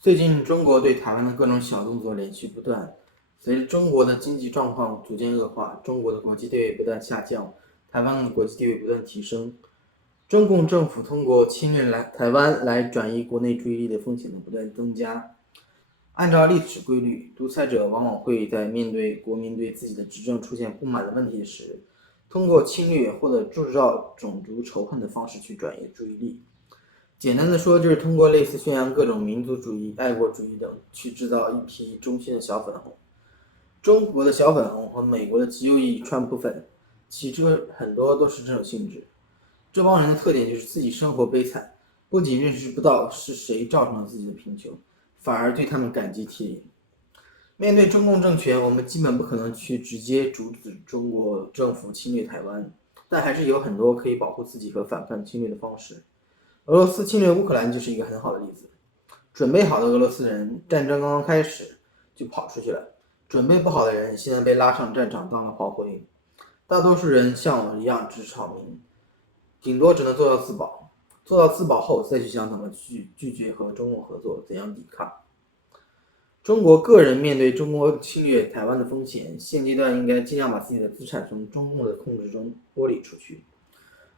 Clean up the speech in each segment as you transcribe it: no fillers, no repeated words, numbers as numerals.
最近中国对台湾的各种小动作连续不断，随着中国的经济状况逐渐恶化，中国的国际地位不断下降，台湾的国际地位不断提升。中共政府通过侵略台湾来转移国内注意力的风险的不断增加。按照历史规律，独裁者往往会在面对国民对自己的执政出现不满的问题时，通过侵略或者铸造种族仇恨的方式去转移注意力。简单的说，就是通过类似宣扬各种民族主义、爱国主义等，去制造一批中心的小粉红。中国的小粉红和美国的极右翼川普粉，其实很多都是这种性质。这帮人的特点就是自己生活悲惨，不仅认识不到是谁造成了自己的贫穷，反而对他们感激涕零。面对中共政权，我们基本不可能去直接阻止中国政府侵略台湾，但还是有很多可以保护自己和反抗侵略的方式。俄罗斯侵略乌克兰就是一个很好的例子。准备好的俄罗斯人，战争刚刚开始就跑出去了；准备不好的人，现在被拉上战场当了炮灰。大多数人像我一样只是草民，顶多只能做到自保。做到自保后，再去想怎么去拒绝和中共合作，怎样抵抗。中国个人面对中国侵略台湾的风险，现阶段应该尽量把自己的资产从中共的控制中剥离出去。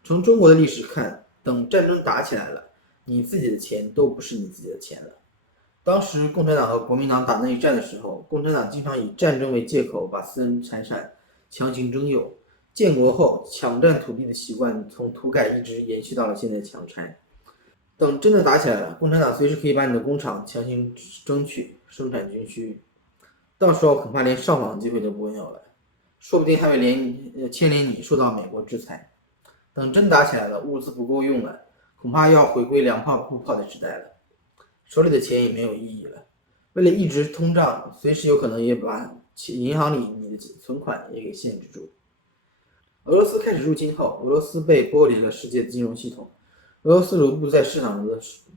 从中国的历史看，等战争打起来了，你自己的钱都不是你自己的钱了。当时共产党和国民党打内战的时候，共产党经常以战争为借口把私人财产强行征用。建国后，抢占土地的习惯从土改一直延续到了现在强拆。等真的打起来了，共产党随时可以把你的工厂强行争取生产军需，到时候恐怕连上访的机会都不会有了，说不定还会牵连你受到美国制裁。等真打起来了，物资不够用了，恐怕要回归粮炮布炮的时代了，手里的钱也没有意义了。为了抑制通胀，随时有可能也把银行里你的存款也给限制住。俄罗斯开始入侵后，俄罗斯被剥离了世界金融系统。俄罗斯卢布在市场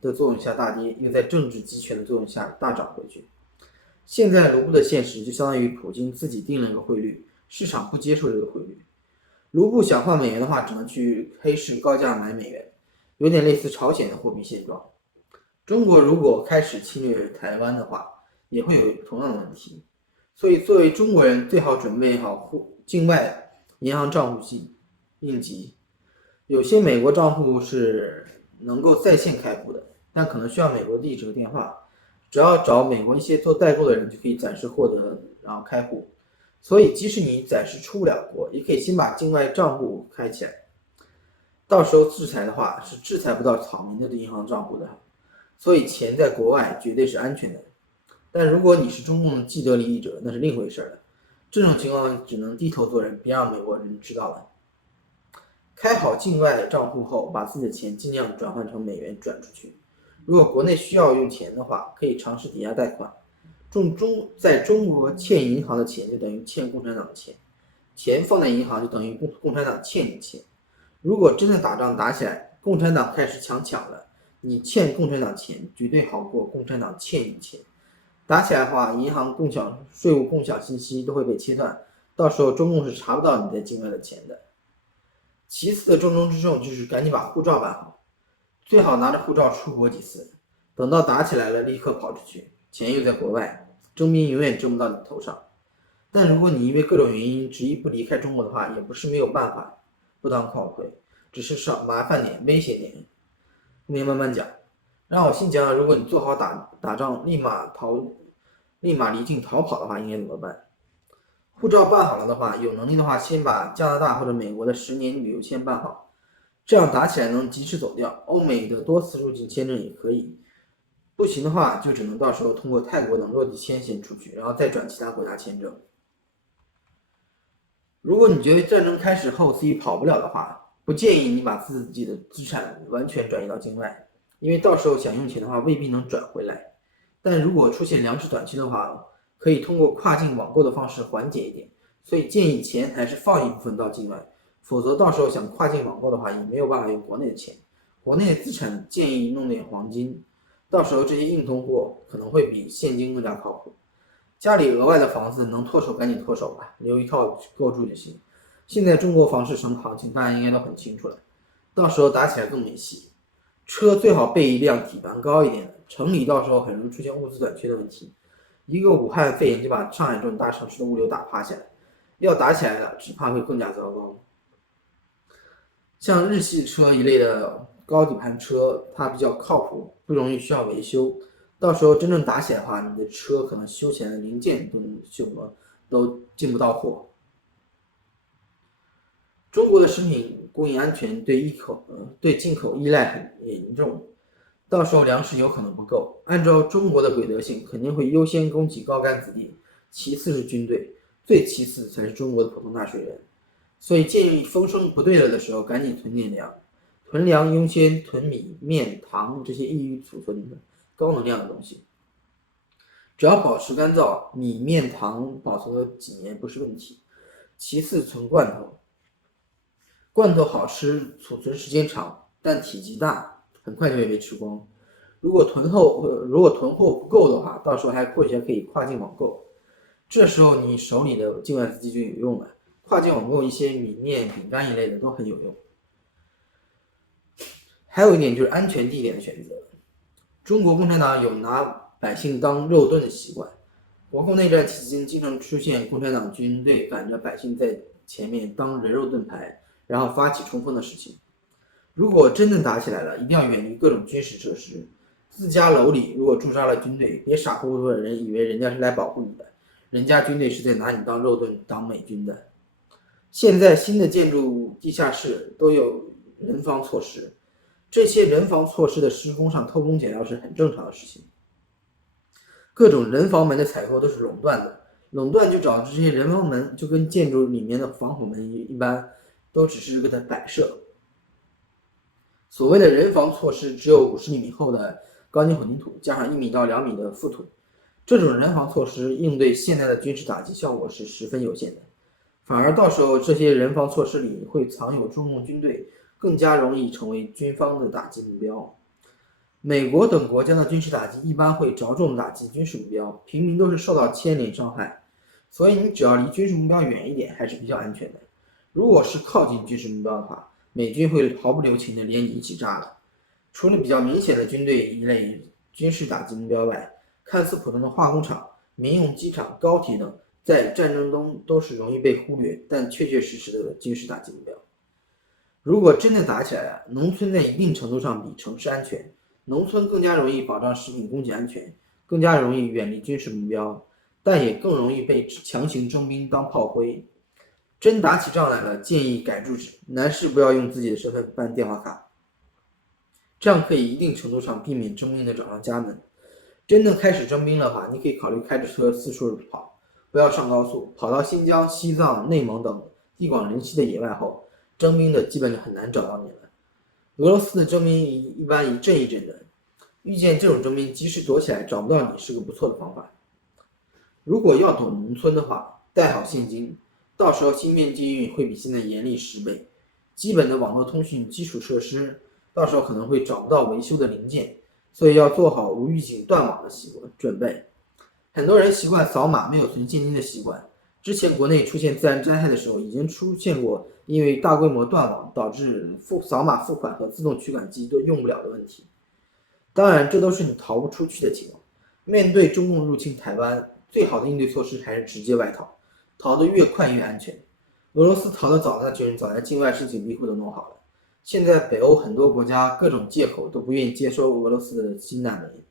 的作用下大跌，又在政治集权的作用下大涨回去。现在卢布的现实就相当于普京自己定了一个汇率，市场不接受这个汇率。卢布想换美元的话，只能去黑市高价买美元，有点类似朝鲜的货币现状。中国如果开始侵略台湾的话，也会有同样的问题。所以，作为中国人，最好准备好境外银行账户应急。有些美国账户是能够在线开户的，但可能需要美国地址和电话。只要找美国一些做代购的人，就可以暂时获得，然后开户。所以，即使你暂时出不了国，也可以先把境外账户开起来。到时候制裁的话，是制裁不到草民的银行账户的。所以，钱在国外绝对是安全的。但如果你是中共的既得利益者，那是另回事了。这种情况只能低头做人，别让美国人知道了。开好境外账户后，把自己的钱尽量转换成美元转出去。如果国内需要用钱的话，可以尝试抵押贷款。在中国欠银行的钱就等于欠共产党的钱，钱放在银行就等于共产党欠你钱。如果真的打仗打起来，共产党开始抢了，你欠共产党钱绝对好过共产党欠你钱。打起来的话，银行税务共享信息都会被切断，到时候中共是查不到你在境外的钱的。其次的重中之重就是赶紧把护照办好，最好拿着护照出国几次，等到打起来了立刻跑出去，钱又在国外，征兵永远征不到你头上。但如果你因为各种原因执意不离开中国的话，也不是没有办法不当炮灰，只是少麻烦点，危险点。后面慢慢讲。让我先讲讲，如果你做好打仗立马离境逃跑的话，应该怎么办？护照办好了的话，有能力的话，先把加拿大或者美国的10年旅游签办好，这样打起来能及时走掉。欧美的多次入境签证也可以，不行的话，就只能到时候通过泰国等落地签先出去，然后再转其他国家签证。如果你觉得战争开始后自己跑不了的话，不建议你把自己的资产完全转移到境外，因为到时候想用钱的话未必能转回来。但如果出现粮食短缺的话，可以通过跨境网购的方式缓解一点，所以建议钱还是放一部分到境外，否则到时候想跨境网购的话，也没有办法用国内的钱。国内的资产建议弄点黄金，到时候这些硬通货可能会比现金更加靠谱。家里额外的房子能脱手赶紧脱手吧，留一套够住就行。现在中国房市什么行情，大家应该都很清楚了，到时候打起来更没戏。车最好备一辆体盘高一点的，城里到时候很容易出现物资短缺的问题。一个武汉肺炎就把上海这种大城市的物流打趴下来，要打起来了，只怕会更加糟糕。像日系车一类的高底盘车，它比较靠谱，不容易需要维修。到时候真正打起来的话，你的车可能修起来的零件都进不到货。中国的食品供应安全对进口依赖很严重，到时候粮食有可能不够。按照中国的鬼德性，肯定会优先供给高干子弟，其次是军队，最其次才是中国的普通纳税人。所以建议风声不对了的时候，赶紧囤点粮。囤粮优先囤米、面、糖这些易于储存的高能量的东西。只要保持干燥，米、面、糖保存个几年不是问题。其次存罐头，罐头好吃，储存时间长，但体积大，很快就会被吃光。如果囤货不够的话，到时候或许还可以跨境网购。这时候你手里的境外资金就有用了。跨境网购一些米面、饼干一类的都很有用。还有一点就是安全地点的选择。中国共产党有拿百姓当肉盾的习惯，国共内战期间经常出现共产党军队赶着百姓在前面当人肉盾牌，然后发起冲锋的事情。如果真的打起来了，一定要远离各种军事设施。自家楼里如果驻扎了军队，别傻乎乎的人以为人家是来保护你的，人家军队是在拿你当肉盾当美军的。现在新的建筑地下室都有人防措施，这些人防措施的施工上偷工减料是很正常的事情。各种人防门的采购都是垄断的，垄断就导致这些人防门就跟建筑里面的防火门一般，都只是个的摆设。所谓的人防措施只有50厘米厚的钢筋混凝土，加上1米到2米的覆土，这种人防措施应对现在的军事打击效果是十分有限的。反而到时候这些人防措施里会藏有中共军队，更加容易成为军方的打击目标。美国等国家的军事打击一般会着重打击军事目标，平民都是受到牵连伤害，所以你只要离军事目标远一点还是比较安全的。如果是靠近军事目标的话，美军会毫不留情的连你一起炸的。除了比较明显的军队一类军事打击目标外，看似普通的化工厂、民用机场、高铁等在战争中都是容易被忽略，但确确实实的军事打击目标。如果真的打起来了，农村在一定程度上比城市安全，农村更加容易保障食品供给安全，更加容易远离军事目标，但也更容易被强行征兵当炮灰。真打起仗来了，建议改住址，男士不要用自己的身份办电话卡，这样可以一定程度上避免征兵的找上家门。真的开始征兵的话，你可以考虑开着车四处跑，不要上高速，跑到新疆、西藏、内蒙等地广人稀的野外后，征兵的基本就很难找到你了。俄罗斯的征兵一般一阵一阵的，遇见这种征兵，即使躲起来找不到你是个不错的方法。如果要躲农村的话，带好现金，到时候芯片禁运会比现在严厉10倍，基本的网络通讯基础设施，到时候可能会找不到维修的零件，所以要做好无预警断网的准备。很多人习惯扫码，没有存现金的习惯。之前国内出现自然灾害的时候，已经出现过因为大规模断网导致扫码付款和自动取款机都用不了的问题。当然，这都是你逃不出去的情况。面对中共入侵台湾，最好的应对措施还是直接外逃，逃得越快越安全。俄罗斯逃得早的那群人早在境外申请庇护都弄好了。现在北欧很多国家各种借口都不愿意接收俄罗斯的新难民，